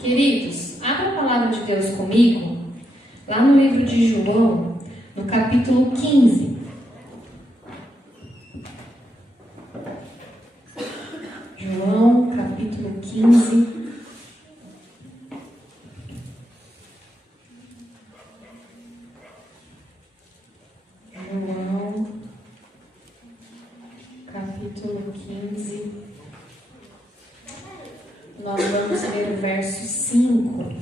Queridos, abra a palavra de Deus comigo, lá no livro de João, no capítulo 15. João, capítulo 15. João, capítulo 15. Nós vamos ler o verso 5.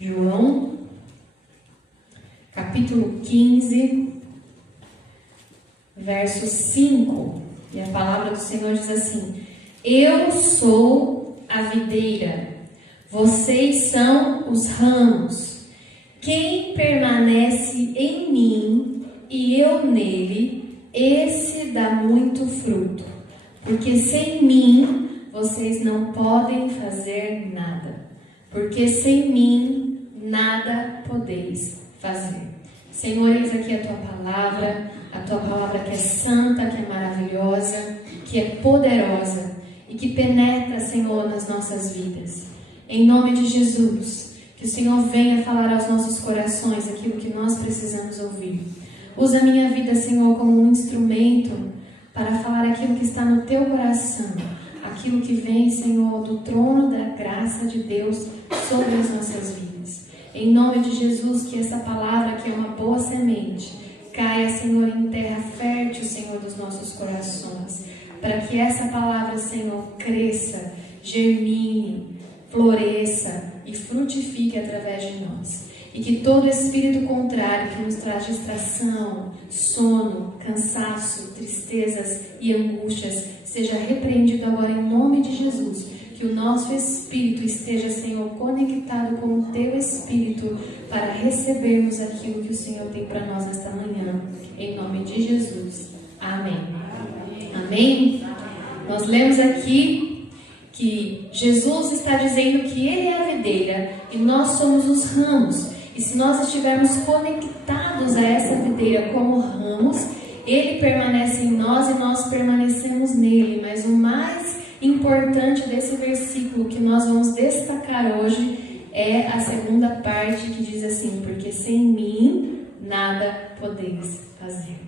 João, capítulo 15, verso 5. E a palavra do Senhor diz assim: Eu sou a videira, vocês são os ramos. Quem permanece em mim e eu nele, esse dá muito fruto, porque sem mim vocês não podem fazer nada, porque sem mim nada podeis fazer. Senhor, eis aqui a tua palavra que é santa, que é maravilhosa, que é poderosa e que penetra, Senhor, nas nossas vidas. Em nome de Jesus, que o Senhor venha falar aos nossos corações aquilo que nós precisamos ouvir. Usa a minha vida, Senhor, como um instrumento para falar aquilo que está no teu coração, aquilo que vem, Senhor, do trono da graça de Deus sobre as nossas vidas. Em nome de Jesus, que essa palavra, que é uma boa semente, caia, Senhor, em terra fértil, Senhor, dos nossos corações, para que essa palavra, Senhor, cresça, germine, floresça e frutifique através de nós. E que todo espírito contrário que nos traz distração, sono, cansaço, tristezas e angústias seja repreendido agora em nome de Jesus. Que o nosso espírito esteja, Senhor, conectado com o teu espírito para recebermos aquilo que o Senhor tem para nós nesta manhã. Em nome de Jesus. Amém. Amém? Nós lemos aqui que Jesus está dizendo que Ele é a videira e nós somos os ramos. E se nós estivermos conectados a essa videira como ramos, Ele permanece em nós e nós permanecemos nele. Mas o mais importante desse versículo que nós vamos destacar hoje é a segunda parte que diz assim: porque sem mim nada podeis fazer.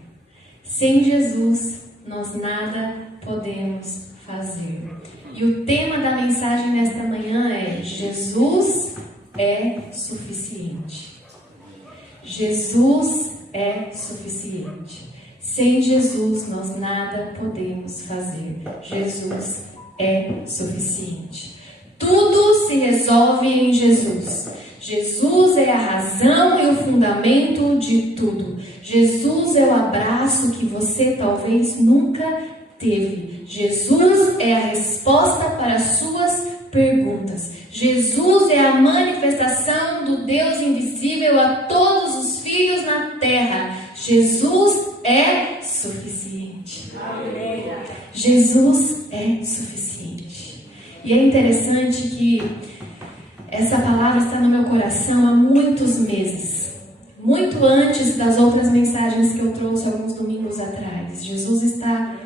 Sem Jesus nós nada podemos fazer. E o tema da mensagem nesta manhã é: Jesus é suficiente. Jesus é suficiente. Sem Jesus nós nada podemos fazer. Jesus é suficiente. Tudo se resolve em Jesus. Jesus é a razão e o fundamento de tudo. Jesus é o abraço que você talvez nunca teve. Jesus é a resposta para as suas perguntas. Jesus é a manifestação do Deus invisível a todos os filhos na terra. Jesus é suficiente. Jesus é suficiente. E é interessante que essa palavra está no meu coração há muitos meses, muito antes das outras mensagens que eu trouxe alguns domingos atrás. Jesus está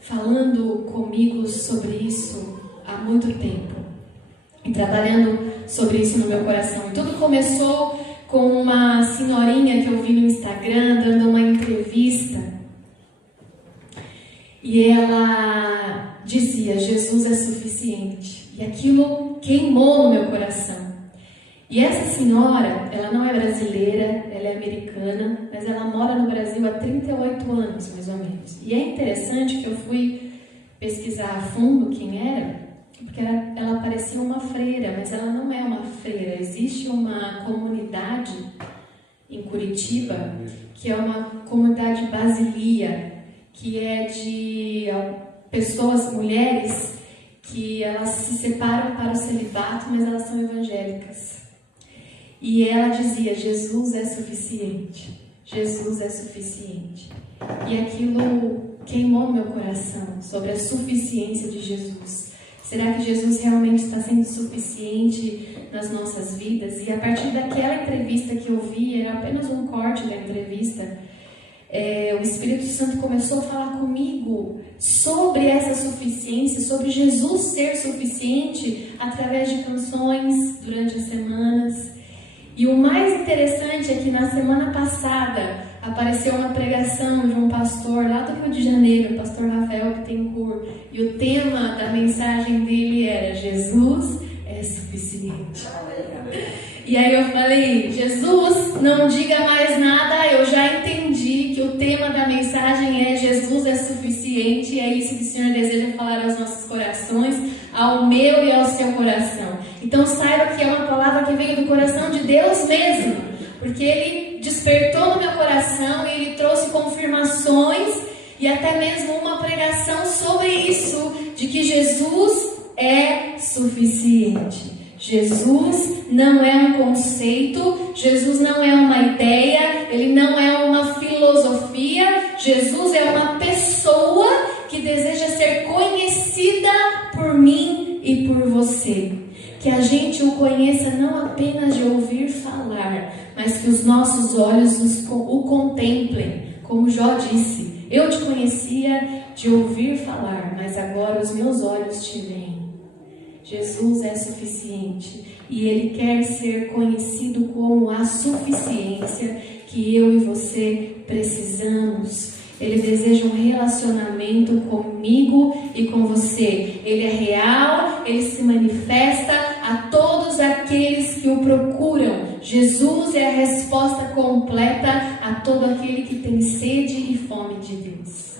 falando comigo sobre isso há muito tempo e trabalhando sobre isso no meu coração. E tudo começou com uma senhorinha que eu vi no Instagram dando uma entrevista. E ela dizia: Jesus é suficiente. E aquilo queimou no meu coração. E essa senhora, ela não é brasileira, ela é americana, mas ela mora no Brasil há 38 anos, mais ou menos. E é interessante que eu fui pesquisar a fundo quem era, porque ela parecia uma freira, mas ela não é uma freira. Existe uma comunidade em Curitiba, que é uma comunidade basilia, que é de pessoas, mulheres, que elas se separam para o celibato, mas elas são evangélicas. E ela dizia: Jesus é suficiente. Jesus é suficiente. E aquilo queimou no meu coração sobre a suficiência de Jesus. Será que Jesus realmente está sendo suficiente nas nossas vidas? E a partir daquela entrevista que eu vi, era apenas um corte da entrevista, o Espírito Santo começou a falar comigo sobre essa suficiência, sobre Jesus ser suficiente através de canções durante as semanas. E o mais interessante é que na semana passada apareceu uma pregação de um pastor lá do Rio de Janeiro, o pastor Rafael Bittencourt, e o tema da mensagem dele era Jesus é suficiente. E aí eu falei, Jesus, não diga mais nada, eu já entendi que o tema da mensagem é Jesus é suficiente, e é isso que o Senhor deseja falar aos nossos corações, ao meu e ao seu coração. Então saiba que é uma palavra que veio do coração de Deus mesmo, porque Ele despertou no meu coração e Ele trouxe confirmações e até mesmo uma pregação sobre isso, de que Jesus é suficiente. Jesus não é um conceito, Jesus não é uma ideia, Ele não é uma filosofia, Jesus é uma pessoa que deseja ser conhecida por mim e por você. Que a gente o conheça não apenas de ouvir falar, mas que os nossos olhos o contemplem, como Jó disse, eu te conhecia de ouvir falar, mas agora os meus olhos te veem. Jesus é suficiente e Ele quer ser conhecido como a suficiência que eu e você precisamos. Ele deseja um relacionamento comigo e com você. Ele é real, Ele se manifesta a todos aqueles que o procuram. Jesus é a resposta completa a todo aquele que tem sede e fome de Deus.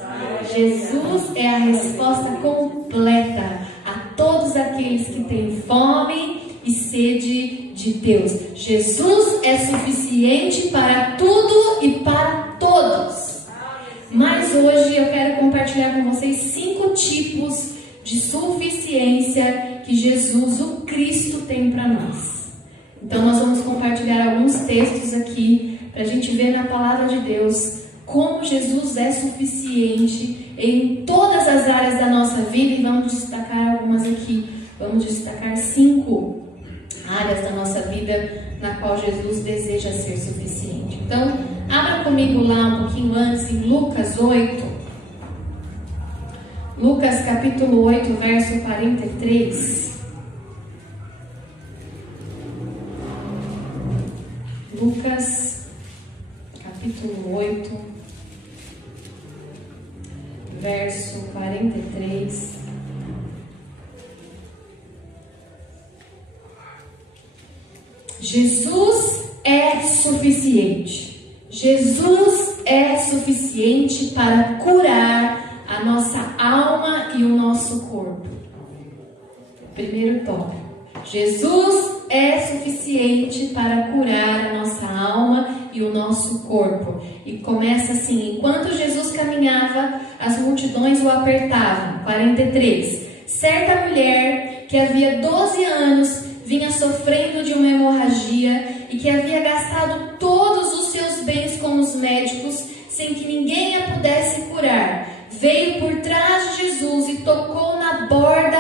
Jesus é a resposta completa a todos aqueles que têm fome e sede de Deus. Jesus é suficiente para tudo e para todos. Mas hoje eu quero compartilhar com vocês 5 tipos de suficiência que Jesus, o Cristo, tem para nós. Então nós vamos compartilhar alguns textos aqui para a gente ver na palavra de Deus como Jesus é suficiente em todas as áreas da nossa vida, e vamos destacar algumas aqui. Vamos destacar 5 áreas da nossa vida na qual Jesus deseja ser suficiente. Então, abra comigo lá um pouquinho antes em Lucas 8. Lucas capítulo 8, verso 43. Lucas capítulo 8, verso 43. Jesus é suficiente. Jesus é suficiente para curar a nossa alma e o nosso corpo. Primeiro tópico. Jesus é suficiente para curar a nossa alma e o nosso corpo. E começa assim: enquanto Jesus caminhava, as multidões o apertavam. 43. Certa mulher que havia 12 anos vinha sofrendo de uma hemorragia e que havia gastado todos os seus bens com os médicos sem que ninguém a pudesse curar, veio por trás de Jesus e tocou na borda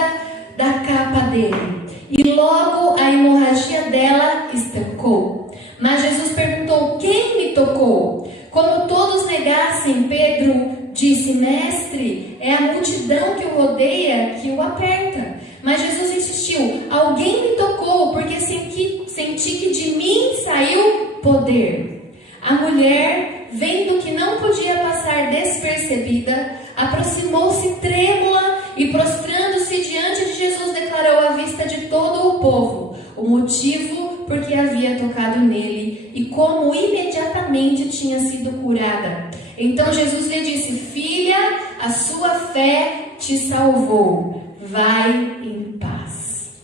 da capa dele. E logo a hemorragia dela estancou. Mas Jesus perguntou: quem me tocou? Como todos negassem, Pedro disse: mestre, é a multidão que o rodeia que o aperta. Mas Jesus insistiu: alguém me tocou, porque senti que de mim saiu poder. A mulher, vendo que não podia passar despercebida, aproximou-se trêmula e, prostrando-se diante de Jesus, declarou à vista de todo o povo o motivo por que havia tocado nele e como imediatamente tinha sido curada. Então Jesus lhe disse: filha, a sua fé te salvou. Vai em paz.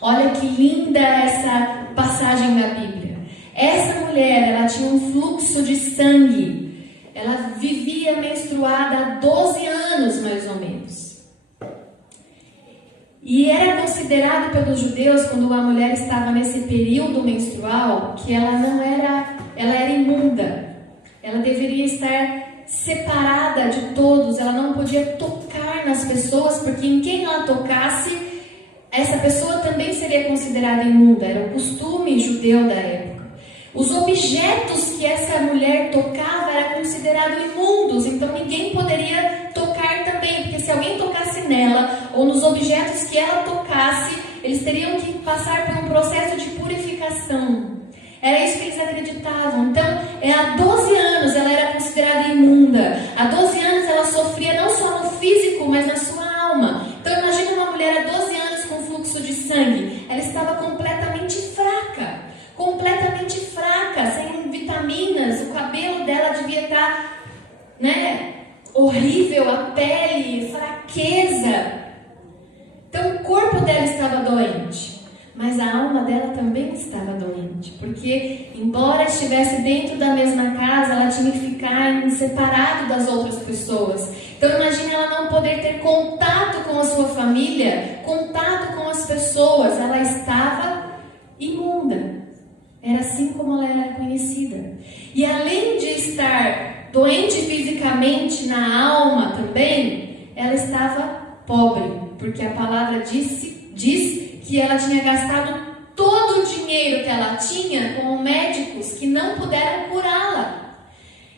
Olha que linda essa passagem da Bíblia. Essa mulher, ela tinha um fluxo de sangue. Ela vivia menstruada há 12 anos, mais ou menos. E era considerado pelos judeus, quando a mulher estava nesse período menstrual, que ela era imunda. Ela deveria estar separada de todos, ela não podia tocar nas pessoas, porque em quem ela tocasse, essa pessoa também seria considerada imunda. Era o costume judeu da época. Os objetos que essa mulher tocava eram considerados imundos, então ninguém poderia tocar também, porque se alguém tocasse nela ou nos objetos que ela tocasse, eles teriam que passar por um processo de purificação. Era isso que eles acreditavam. Então, há 12 anos ela era considerada imunda. Há 12 anos ela sofria não só no físico, mas na sua alma. Então, imagina uma mulher há 12 anos com fluxo de sangue. Ela estava completamente fraca, sem vitaminas. O cabelo dela devia estar, horrível, a pele, fraqueza. Então, o corpo dela estava doente. Mas a alma dela também estava doente, porque embora estivesse dentro da mesma casa, ela tinha que ficar separado das outras pessoas. Então imagine ela não poder ter contato com a sua família, contato com as pessoas. Ela estava imunda. Era assim como ela era conhecida. E além de estar doente fisicamente na alma também, ela estava pobre, porque a palavra diz que ela tinha gastado todo o dinheiro que ela tinha com médicos que não puderam curá-la.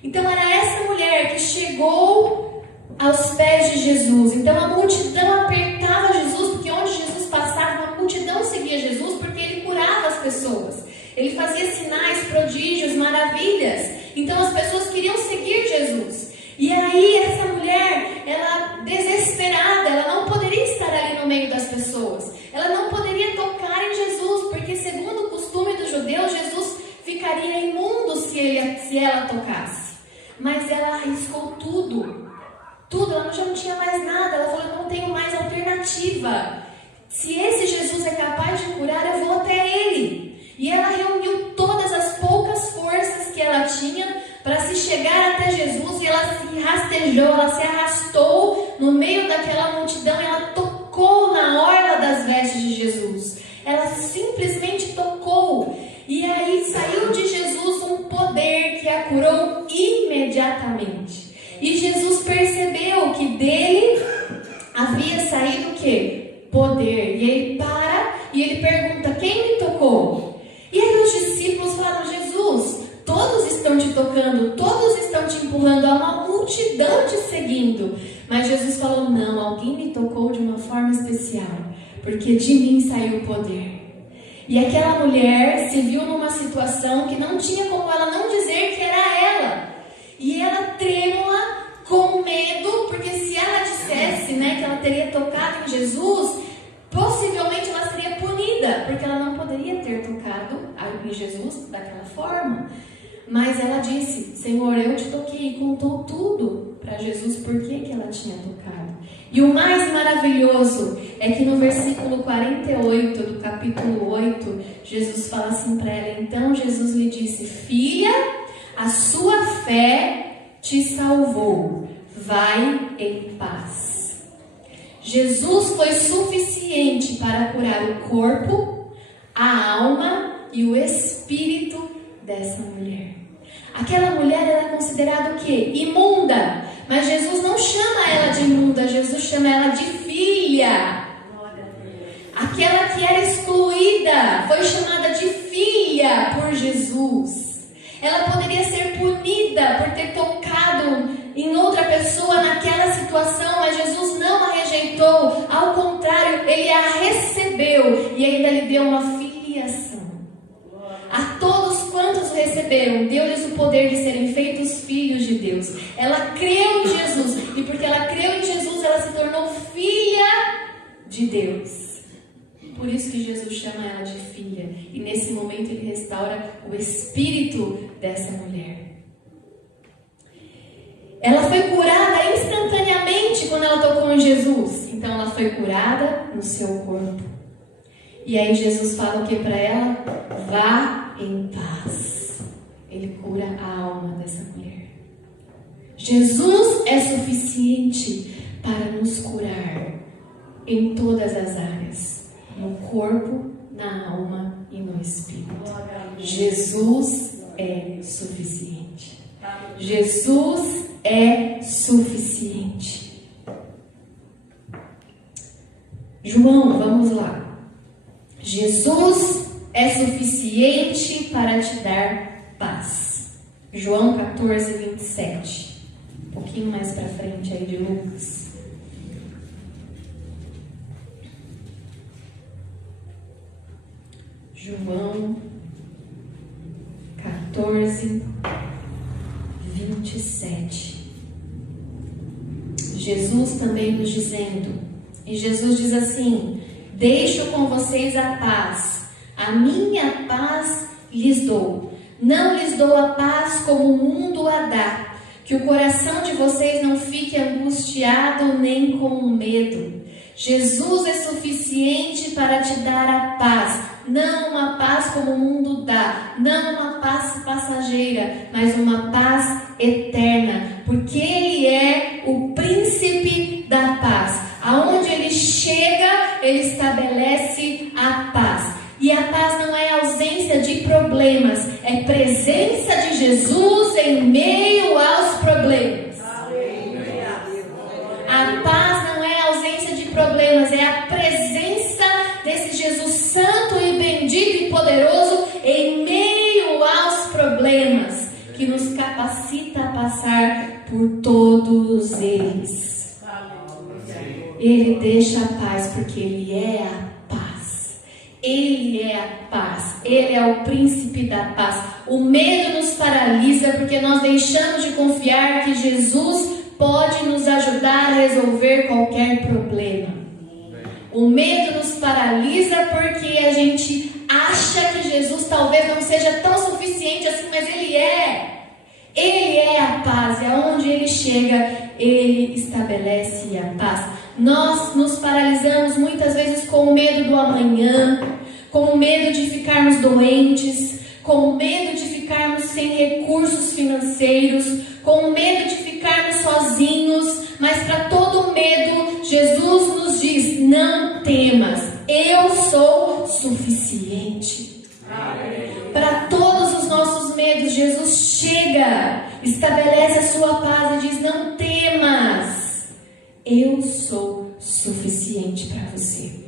Então era essa mulher que chegou aos pés de Jesus. Então a multidão apertava Jesus, porque onde Jesus passava, a multidão seguia Jesus, porque ele curava as pessoas. Ele fazia sinais, prodígios, maravilhas. Então as pessoas queriam seguir Jesus. E aí essa mulher, ela desesperada, ela não poderia estar ali no meio das pessoas. Ela não poderia tocar em Jesus, porque segundo o costume dos judeus, Jesus ficaria imundo se ela tocasse. Mas ela arriscou tudo, ela já não tinha mais nada. Ela falou, eu não tenho mais alternativa. Se esse Jesus é capaz de curar, eu vou até ele. E ela reuniu todas as poucas forças que ela tinha para se chegar até Jesus, e ela se rastejou, ela se arrastou no meio daquela multidão, e ela tocou na orla das vestes de Jesus. Ela simplesmente tocou, e aí saiu de Jesus um poder que a curou imediatamente. E Jesus percebeu que dele havia saído o quê? Poder. E ele para e ele pergunta, quem me tocou? E aí os discípulos falaram, Jesus, todos estão te tocando, todos estão te empurrando, há uma multidão te seguindo. Mas Jesus falou, não, alguém me tocou de uma forma especial, porque de mim saiu o poder. E aquela mulher se viu numa situação que não tinha como ela não dizer que era ela. E ela trêmula, com medo, porque se ela dissesse que ela teria tocado em Jesus, possivelmente ela seria punida, porque ela não poderia ter tocado em Jesus daquela forma. Mas ela disse, Senhor, eu te toquei, e contou tudo para Jesus por que ela tinha tocado. E o mais maravilhoso é que no versículo 48 do capítulo 8, Jesus fala assim para ela, então Jesus lhe disse, filha, a sua fé te salvou, vai em paz. Jesus foi suficiente para curar o corpo, a alma e o espírito dessa mulher. Aquela mulher era considerada o quê? Imunda. Mas Jesus não chama ela de imunda, Jesus chama ela de filha. Aquela que era excluída foi chamada de filha por Jesus. Ela poderia ser punida por ter tocado em outra pessoa naquela situação, mas Jesus não a rejeitou. Ao contrário, ele a recebeu e ainda lhe deu uma filiação. A todos quantos receberam, deu-lhes o poder de serem feitos filhos de Deus. Ela creu em Jesus, e porque ela creu em Jesus, ela se tornou filha de Deus. Por isso que Jesus chama ela de filha. E nesse momento ele restaura o espírito dessa mulher. Ela foi curada instantaneamente quando ela tocou em Jesus. Então ela foi curada no seu corpo. E aí Jesus fala o que para ela? Vá em paz. Ele cura a alma dessa mulher. Jesus é suficiente para nos curar em todas as áreas. No corpo, na alma e no espírito. Jesus é suficiente. Jesus é suficiente. João, vamos lá. Jesus é suficiente para te dar paz. João 14, 27. Um pouquinho mais para frente aí de Lucas. João 14, 27. Jesus também nos dizendo, e Jesus diz assim: deixo com vocês a paz, a minha paz lhes dou. Não lhes dou a paz como o mundo a dá, que o coração de vocês não fique angustiado nem com medo. Jesus é suficiente para te dar a paz, não uma paz como o mundo dá, não uma paz passageira, mas uma paz eterna, porque Ele é o príncipe da paz. Aonde Ele chega, Ele estabelece a paz. E a paz não é ausência de problemas, é presença de Jesus em meio aos problemas. A paz não é ausência de problemas, é a presença desse Jesus santo e bendito e poderoso em meio aos problemas, que nos capacita a passar por todos eles. Ele deixa a paz porque Ele é a paz. Ele é a paz. Ele é o príncipe da paz. O medo nos paralisa porque nós deixamos de confiar que Jesus pode nos ajudar a resolver qualquer problema. O medo nos paralisa porque a gente acha que Jesus talvez não seja tão suficiente assim, mas Ele é. Ele é a paz, e aonde Ele chega, Ele estabelece a paz. Nós nos paralisamos muitas vezes com o medo do amanhã, com o medo de ficarmos doentes, com o medo de ficarmos sem recursos financeiros, com o medo de ficarmos sozinhos, mas para todo medo, Jesus nos diz: não temas, eu sou suficiente. Para todos os nossos medos, Jesus chega, estabelece a sua paz e diz: não temas, eu sou suficiente para você.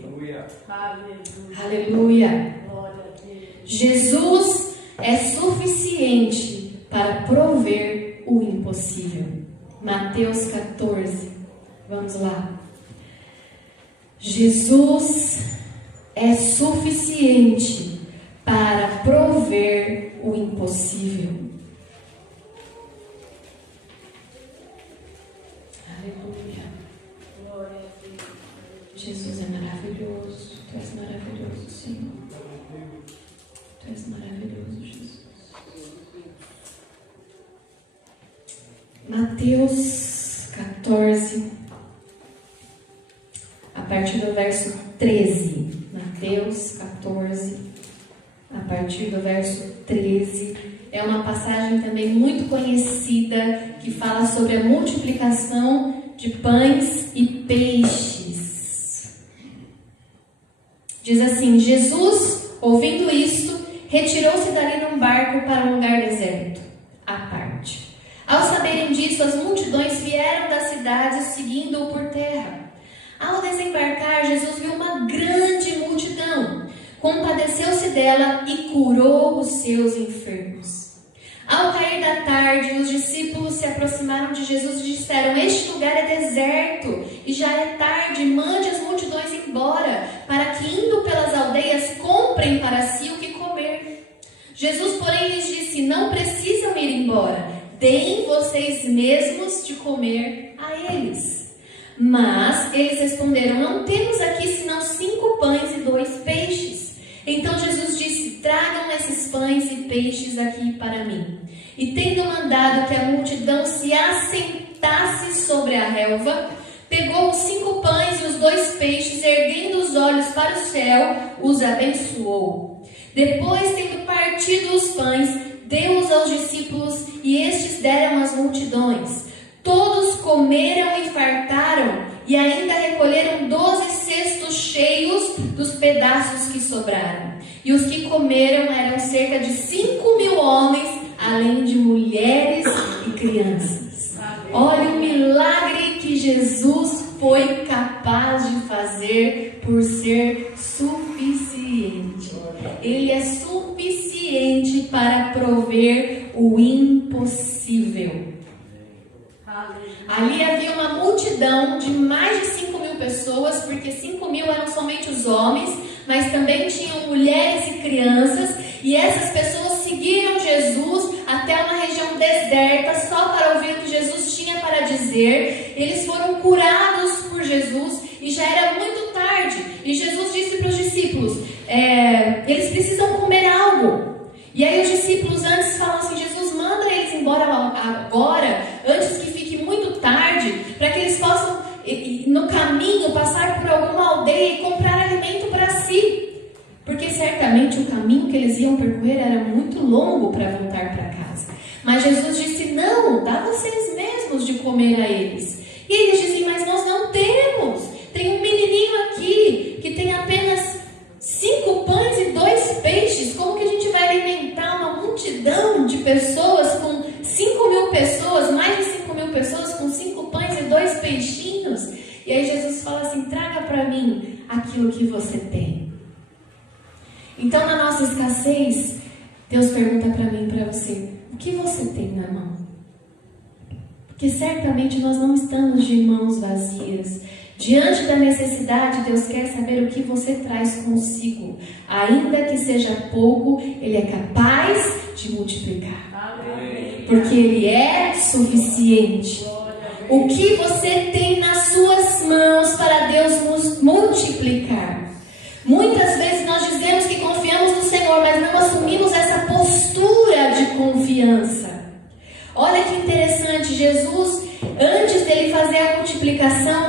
Aleluia. Jesus é suficiente para prover o impossível. Mateus 14, vamos lá. Jesus é suficiente para prover o impossível. Aleluia. Jesus é maravilhoso. Tu és maravilhoso, Senhor. Tu és maravilhoso, Jesus. Mateus 14, a partir do verso 13. Mateus 14, a partir do verso 13. É uma passagem também muito conhecida que fala sobre a multiplicação de pães e peixes. Diz assim: Jesus, ouvindo isto, retirou-se dali num barco para um lugar deserto, à parte. Ao saberem disso, as multidões vieram das cidades seguindo-o por terra. Ao desembarcar, Jesus viu uma grande multidão, compadeceu-se dela e curou os seus enfermos. Ao cair da tarde, os discípulos se aproximaram de Jesus e disseram: este lugar é deserto e já é tarde, mande as multidões embora, para que, indo pelas aldeias, comprem para si o que comer. Jesus, porém, lhes disse: não precisam ir embora, deem vocês mesmos de comer a eles. Mas eles responderam: não temos aqui senão 5 pães e 2 peixes. Então Jesus disse: tragam esses pães e peixes aqui para mim. E tendo mandado que a multidão se assentasse sobre a relva, pegou os 5 pães e os 2 peixes, erguendo os olhos para o céu, os abençoou. Depois, tendo partido os pães, deu-os aos discípulos e estes deram às multidões. Todos comeram e fartaram, e ainda recolheram 12 cestos cheios dos pedaços que sobraram. E os que comeram eram cerca de 5.000 homens, além de mulheres e crianças. Olha o milagre que Jesus foi capaz de fazer por ser suficiente. Ele é suficiente para prover o impossível. Ali havia uma multidão de mais de 5.000 pessoas, porque 5.000 eram somente os homens, mas também tinham mulheres e crianças, e essas pessoas seguiram Jesus até uma região deserta só para ouvir o que Jesus tinha para dizer. Eles foram curados por Jesus e já era muito tarde, e Jesus disse para os discípulos, eles precisam comer algo. E aí os discípulos antes falam assim, Jesus, manda eles embora agora, antes que fique muito tarde, para que eles possam no caminho passar por alguma aldeia e comprar alimento para si. Porque certamente o caminho que eles iam percorrer era muito longo para voltar para casa. Mas Jesus disse, não, dá vocês mesmos de comer a eles. E eles dizem, mas nós não temos. Tem um menininho aqui que tem apenas 5 pães e 2 peixes. Como que a gente vai alimentar uma multidão de pessoas com 5.000 pessoas, mais de 5.000 pessoas com 5 pães e 2 peixinhos? E aí Jesus fala assim, traga para mim aquilo que você tem. Então, na nossa escassez, Deus pergunta para mim e para você, o que você tem na mão? Porque certamente nós não estamos de mãos vazias. Diante da necessidade, Deus quer saber o que você traz consigo. Ainda que seja pouco, Ele é capaz de multiplicar. Porque Ele é suficiente. O que você tem nas suas mãos para Deus nos multiplicar? Muitas vezes nós dizemos que confiamos no Senhor, mas não assumimos essa postura de confiança. Olha que interessante, Jesus, antes dele fazer a multiplicação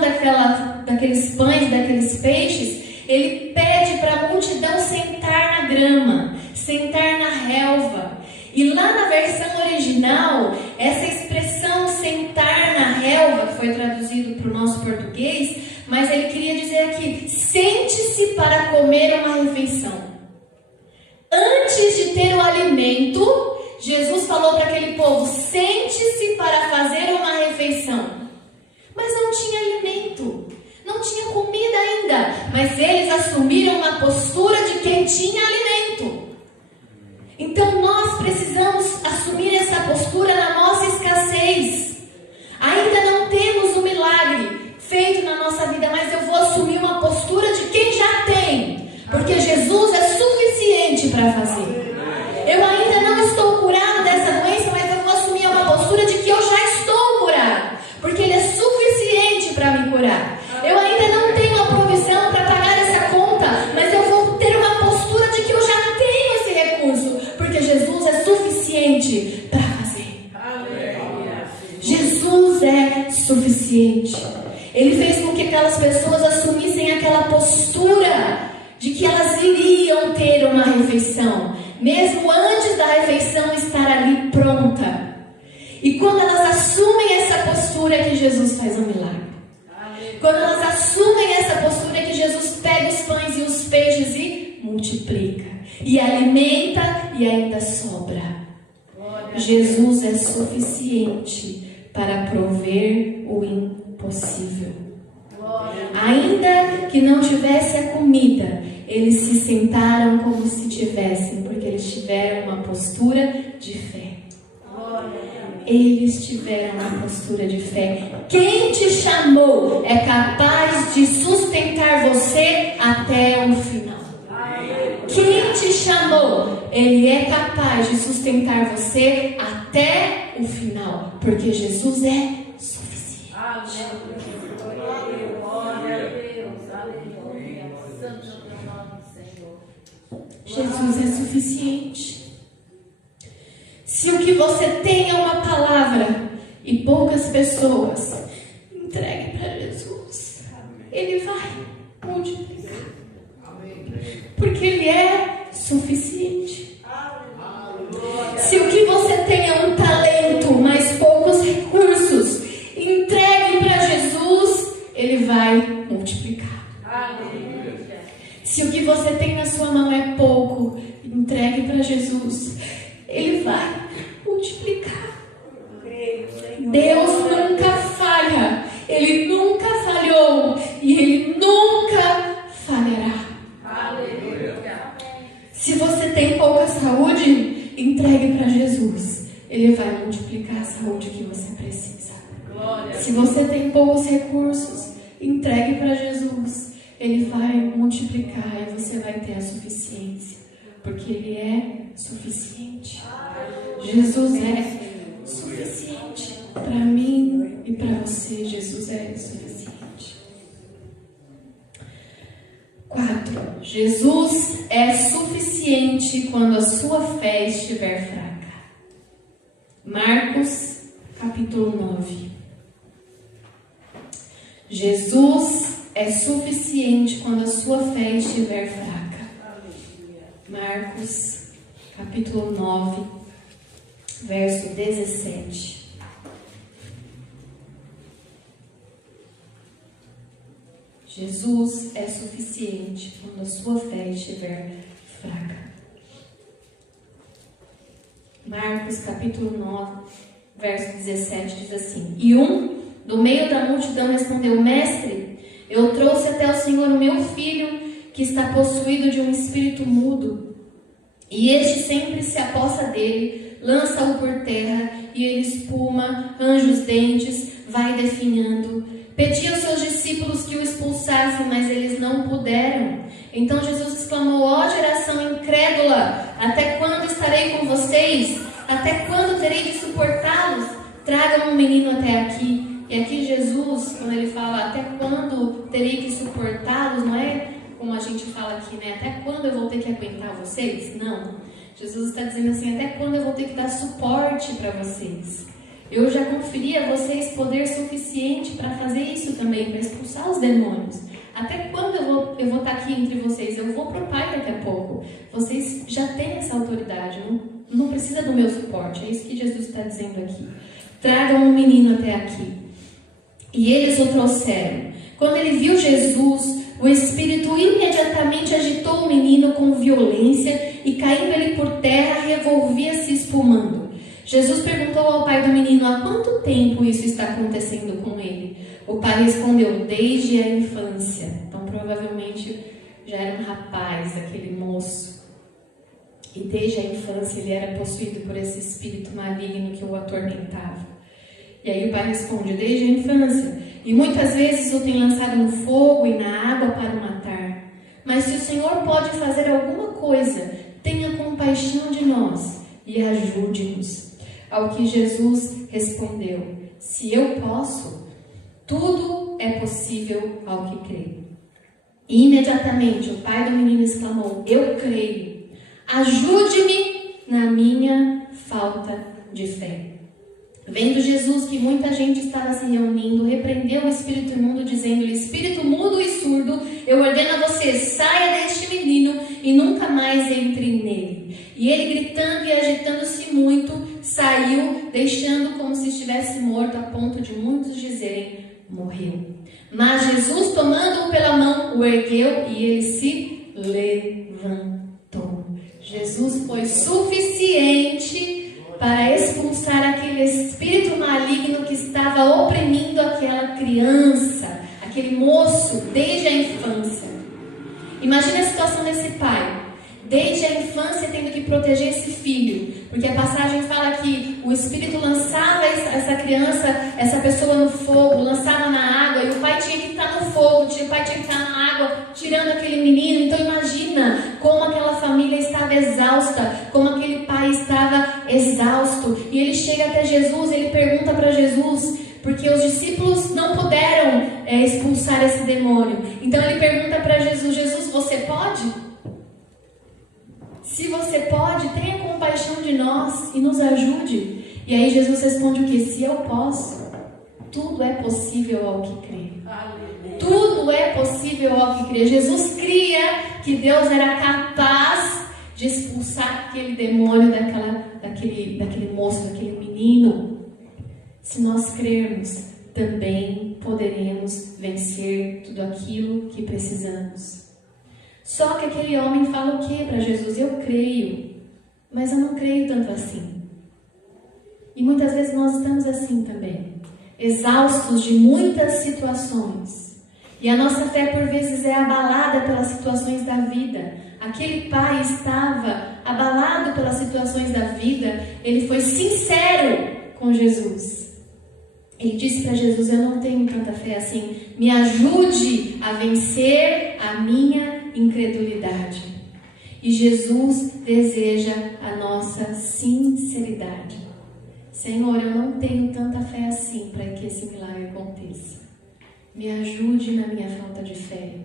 daqueles pães, daqueles peixes, ele pede para a multidão sentar na grama, sentar na relva. E lá na versão original, essa expressão sentar na relva, que foi traduzido para o nosso português, mas ele queria dizer aqui, sente-se para comer uma refeição. Antes de ter o alimento, Jesus falou para aquele povo, sente-se para fazer uma refeição. Mas não tinha alimento, não tinha comida ainda, mas eles assumiram uma postura de quem tinha alimento. Então nós precisamos assumir essa postura na nossa escassez. Ainda não temos um milagre feito na nossa vida, mas eu vou assumir uma postura de quem já tem, porque Jesus é suficiente para fazer. Eu ainda não estou curado dessa doença, mas eu vou assumir uma postura de que eu já estou curado, porque Ele é suficiente para me curar. Eu ainda não tenho a provisão para pagar essa conta, mas eu vou ter uma postura de que eu já tenho esse recurso, porque Jesus é suficiente para fazer. Jesus é suficiente. Ele fez com que aquelas pessoas assumissem aquela postura de que elas iriam ter uma refeição, mesmo antes da refeição estar ali pronta. E quando elas assumem essa postura é que Jesus faz um milagre. Quando elas assumem essa postura é que Jesus pega os pães e os peixes e multiplica, e alimenta e ainda sobra. Jesus é suficiente para prover o impossível. Ainda que não tivesse a comida, eles se sentaram como se tivessem, porque eles tiveram uma postura de fé. Eles tiveram uma postura de fé. Quem te chamou é capaz de sustentar você até o final. Quem te chamou, Ele é capaz de sustentar você até o final, porque Jesus é suficiente. Jesus é suficiente. Se o que você tem é uma palavra e poucas pessoas, entregue para Jesus. Ele vai multiplicar. Porque Ele é suficiente. Se o que você tem é um talento, mas poucos recursos, entregue para Jesus, Ele vai multiplicar. Se o que você tem na sua mão é pouco, entregue para Jesus, Ele vai multiplicar. Deus nunca falha, Ele nunca falhou e Ele nunca falhará. Se Ele vai multiplicar a saúde que você precisa. Se você tem poucos recursos, entregue para Jesus. Ele vai multiplicar e você vai ter a suficiência, porque Ele é suficiente. Jesus é suficiente para mim e para você. Jesus é suficiente. 4. Jesus é suficiente quando a sua fé estiver fraca. Marcos, capítulo 9. Jesus é suficiente quando a sua fé estiver fraca. Marcos, capítulo 9, verso 17. Jesus é suficiente quando a sua fé estiver fraca. Marcos, capítulo 9, verso 17 diz assim: E do meio da multidão respondeu: Mestre, eu trouxe até o Senhor o meu filho, que está possuído de um espírito mudo. E este sempre se apossa dele, lança-o por terra, e ele espuma, range os dentes, vai definhando. Pedi aos seus discípulos que o expulsassem, mas eles não puderam. Então Jesus exclamou: Ó geração incrédula, até quando estarei com vocês? Até quando terei de suportá-los? Tragam um menino até aqui. E aqui Jesus, quando ele fala até quando terei que suportá-los, não é como a gente fala aqui, né? Até quando eu vou ter que aguentar vocês? Não. Jesus está dizendo assim: até quando eu vou ter que dar suporte para vocês? Eu já conferi a vocês poder suficiente para fazer isso também, para expulsar os demônios. Até quando eu vou estar aqui entre vocês? Eu vou para o Pai daqui a pouco. Vocês já têm essa autoridade, não precisa do meu suporte. É isso que Jesus está dizendo aqui. Tragam um menino até aqui. E eles o trouxeram. Quando ele viu Jesus, o Espírito imediatamente agitou o menino com violência e, caindo ele por terra, revolvia-se espumando. Jesus perguntou ao pai do menino: há quanto tempo isso está acontecendo com ele? O pai respondeu: desde a infância. Então provavelmente já era um rapaz, aquele moço. E desde a infância ele era possuído por esse espírito maligno que o atormentava. E aí o pai responde: desde a infância. E muitas vezes o tem lançado no fogo e na água para o matar. Mas se o Senhor pode fazer alguma coisa, tenha compaixão de nós e ajude-nos. Ao que Jesus respondeu: se eu posso, tudo é possível ao que crê. E imediatamente o pai do menino exclamou: eu creio, ajude-me na minha falta de fé. Vendo Jesus que muita gente estava se reunindo, repreendeu o espírito imundo, dizendo-lhe: espírito mudo e surdo, eu ordeno a você, saia deste menino e nunca mais entre nele. E ele, gritando e agitando-se muito, saiu, deixando como se estivesse morto, a ponto de muitos dizerem: morreu. Mas Jesus, tomando-o pela mão, o ergueu e ele se levantou. Jesus foi suficiente para expulsar aquele espírito maligno que estava oprimindo aquela criança, aquele moço, desde a infância. Imagine a situação desse pai, desde a infância tendo que proteger esse filho, porque a passagem fala que o espírito lançava essa criança, essa pessoa no fogo, lançava na água, e o pai tinha que estar no fogo, o pai tinha que estar na água, tirando aquele menino. Então imagina como aquela família estava exausta, como aquele pai estava exausto. E ele chega até Jesus, ele pergunta para Jesus, porque os discípulos não puderam expulsar esse demônio. Então ele pergunta para Jesus: Jesus, você pode? Se você pode, tenha compaixão de nós e nos ajude. E aí Jesus responde o quê? Se eu posso, tudo é possível ao que crê. Tudo é possível ao que crê. Jesus cria que Deus era capaz de expulsar aquele demônio daquele moço, daquele menino. Se nós crermos, também poderemos vencer tudo aquilo que precisamos. Só que aquele homem fala o que para Jesus? Eu creio, mas eu não creio tanto assim. E muitas vezes nós estamos assim também, exaustos de muitas situações. E a nossa fé, por vezes, é abalada pelas situações da vida. Aquele pai estava abalado pelas situações da vida. Ele foi sincero com Jesus. Ele disse para Jesus: eu não tenho tanta fé assim. Me ajude a vencer a minha incredulidade. E Jesus deseja a nossa sinceridade. Senhor, eu não tenho tanta fé assim para que esse milagre aconteça. Me ajude na minha falta de fé.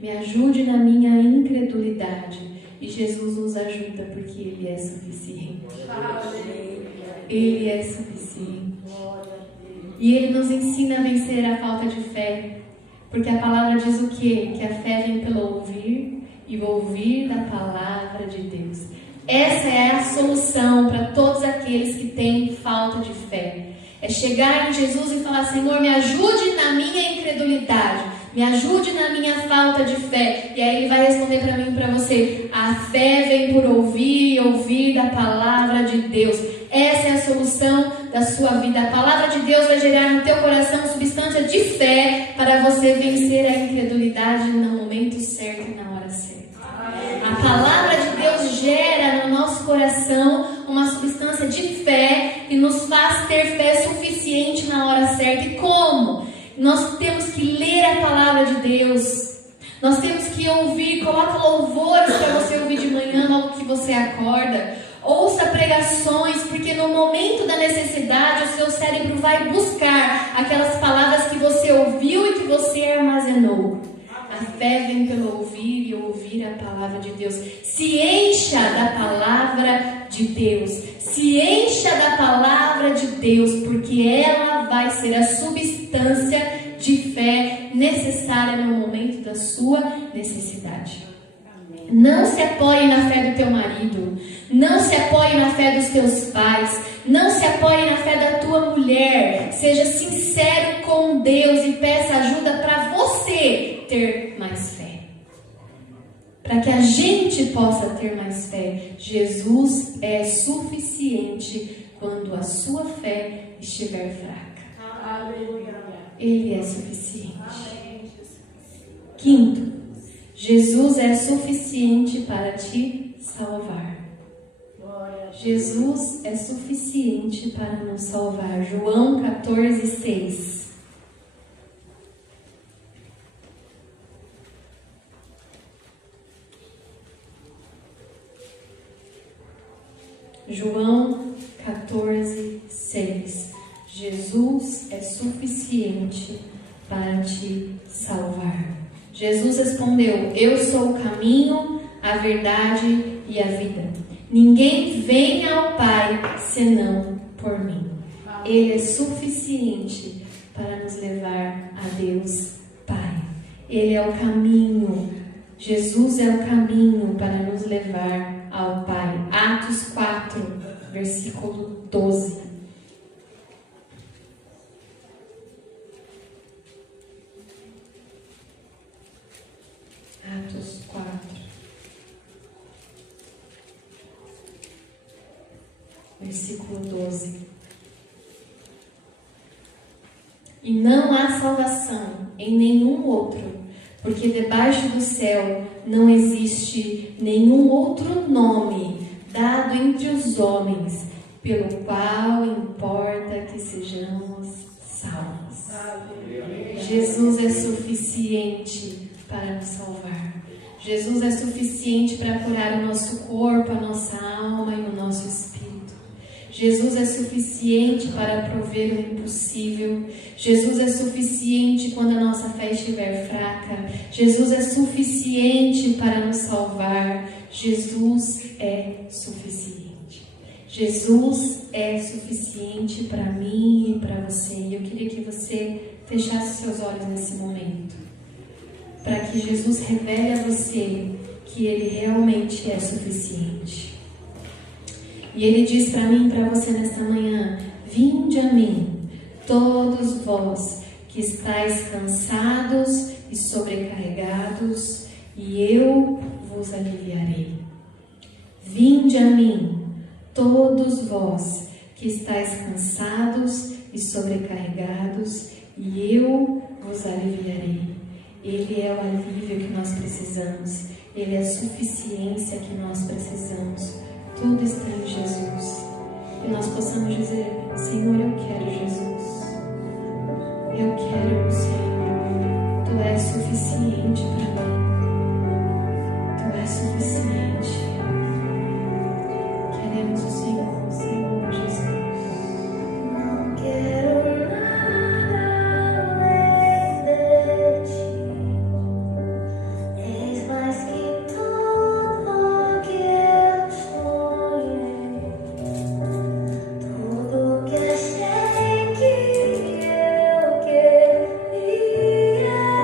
Me ajude na minha incredulidade. E Jesus nos ajuda porque Ele é suficiente. Ele é suficiente. E Ele nos ensina a vencer a falta de fé. Porque a palavra diz o quê? Que a fé vem pelo ouvir e ouvir da palavra de Deus. Essa é a solução para todos aqueles que têm falta de fé. É chegar em Jesus e falar: Senhor, me ajude na minha incredulidade, me ajude na minha falta de fé. E aí Ele vai responder para mim e para você: a fé vem por ouvir e ouvir da palavra de Deus. Essa é a solução da sua vida. A palavra de Deus vai gerar no teu coração substância de fé para você vencer a incredulidade no momento certo e na hora certa. A palavra de Deus gera no nosso coração uma substância de fé e nos faz ter fé suficiente na hora certa. E como? Nós temos que ler a palavra de Deus. Nós temos que ouvir. Coloca louvores para você ouvir de manhã logo que você acorda. Ouça pregações, porque no momento da necessidade o seu cérebro vai buscar aquelas palavras que você ouviu e que você armazenou. A fé vem pelo ouvir e ouvir a palavra de Deus. Se encha da palavra de Deus. Se encha da palavra de Deus, porque ela vai ser a substância de fé necessária no momento da sua necessidade. Não se apoie na fé do teu marido. Não se apoie na fé dos teus pais. Não se apoie na fé da tua mulher. Seja sincero com Deus e peça ajuda para você ter mais fé. Para que a gente possa ter mais fé. Jesus é suficiente quando a sua fé estiver fraca. Ele é suficiente. Quinto, Jesus é suficiente para te salvar. Jesus é suficiente para nos salvar. João 14:6. João 14:6. Jesus é suficiente para te salvar. Jesus respondeu: eu sou o caminho, a verdade e a vida. Ninguém vem ao Pai senão por mim. Ele é suficiente para nos levar a Deus Pai. Ele é o caminho. Jesus é o caminho para nos levar ao Pai. Atos 4, versículo 12. Atos 4. Versículo 12. E não há salvação em nenhum outro, porque debaixo do céu não existe nenhum outro nome dado entre os homens, pelo qual importa que sejamos salvos. Jesus é suficiente para nos salvar. Jesus é suficiente para curar o nosso corpo, a nossa alma e o nosso espírito. Jesus é suficiente para prover o impossível. Jesus é suficiente quando a nossa fé estiver fraca. Jesus é suficiente para nos salvar. Jesus é suficiente. Jesus é suficiente para mim e para você. E eu queria que você fechasse seus olhos nesse momento, para que Jesus revele a você que Ele realmente é suficiente. E Ele diz para mim e para você nesta manhã: vinde a mim, todos vós que estáis cansados e sobrecarregados, e eu vos aliviarei. Vinde a mim, todos vós que estáis cansados e sobrecarregados, e eu vos aliviarei. Ele é o alívio que nós precisamos. Ele é a suficiência que nós precisamos. Tudo está em Jesus. Que nós possamos dizer: Senhor, eu quero Jesus. Eu quero o Senhor. Tu és suficiente para mim. Tu és suficiente. Queremos o Senhor, Senhor Jesus. Não quero nada além de ti. És mais que tudo que eu sonhei. Tudo que achei que eu queria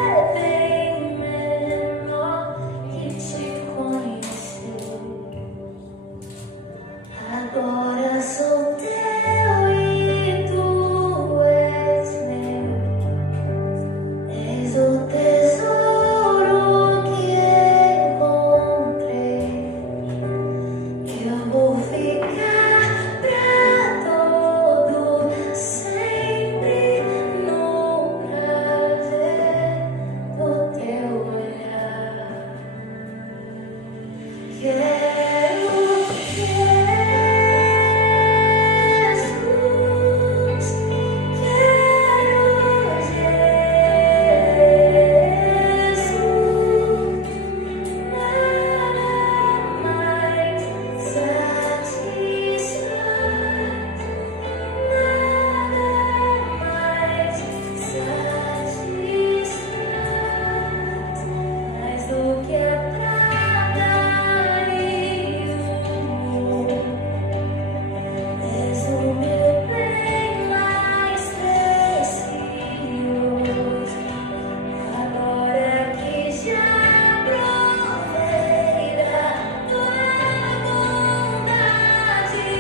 é bem menor que te conhecer. Agora sou teu e tu és meu. És o tesouro que encontrei. Eu vou ficar pra todo sempre no prazer do teu olhar. Quero Jesus, quero Jesus, nada mais satisfaz, nada mais satisfaz, mais do que a prata e o ouro. És o meu bem mais precioso. Agora que já provei da tua bondade,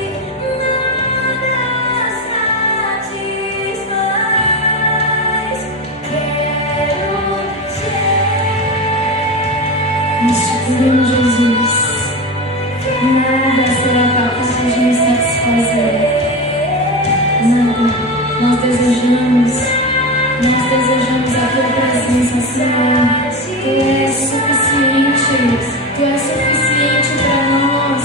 nada satisfaz. Nós te pedimos, Jesus. Nada será capaz de nos satisfazer. Nada. Nós desejamos a tua presença, Senhor. Tu és suficiente. Tu és suficiente para nós.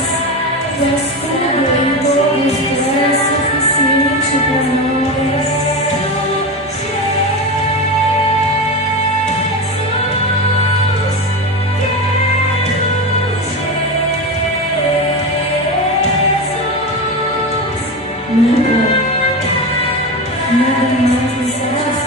Tu és tudo em todos. Tu és suficiente para nós. Nada mais nos satisfaz.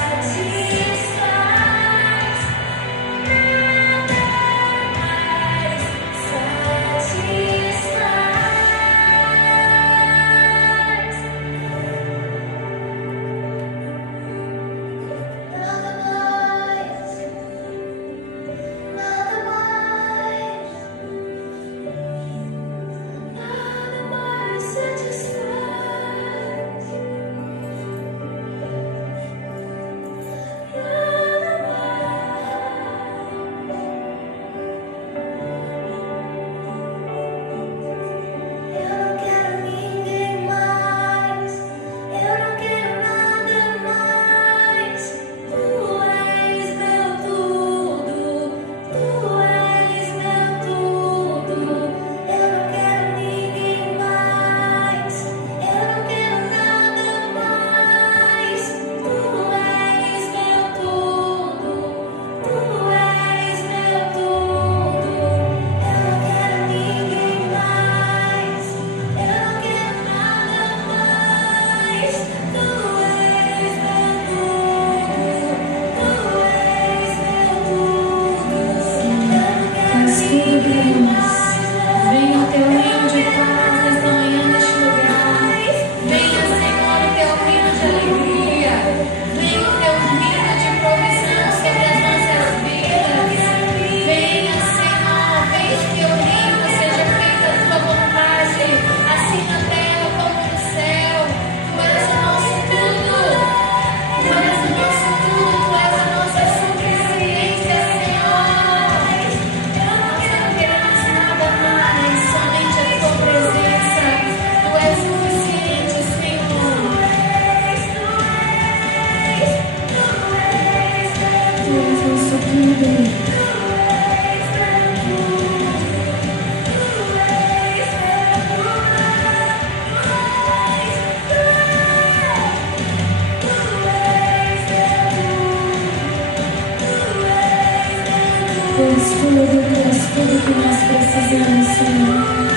tudo que nós precisamos, Senhor.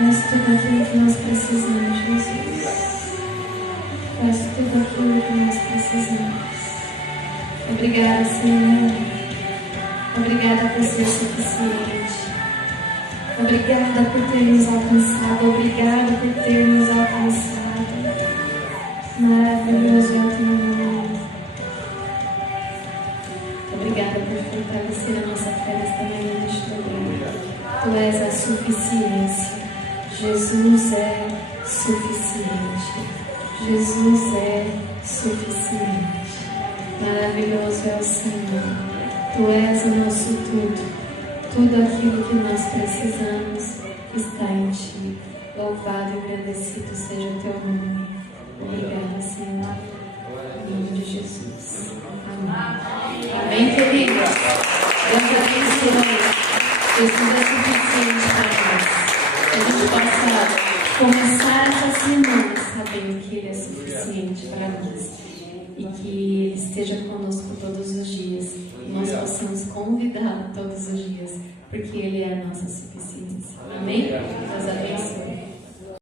Faz tudo aquilo que nós precisamos, Jesus. Faz tudo aquilo que nós precisamos. Obrigada, Senhor. Obrigada por ser suficiente. Obrigada por ter nos alcançado. Obrigada por ter nos alcançado. Maravilhoso é o teu nome. Obrigada por fortalecer a nossa fé nesta manhã, neste lugar. Tu és a suficiência. Jesus é suficiente. Jesus é suficiente. Maravilhoso é o Senhor. Tu és o nosso tudo. Tudo aquilo que nós precisamos está em Ti. Louvado e agradecido seja o Teu nome. Obrigada, Senhor. Em nome de Jesus. Amém. Amém, queridos? Deus abençoe. Jesus é suficiente para nós. Que a gente possa começar essa semana sabendo que Ele é suficiente para nós. E que Ele esteja conosco todos os dias. E nós possamos convidá-lo todos os dias. Porque Ele é a nossa suficiência. Amém? Deus abençoe.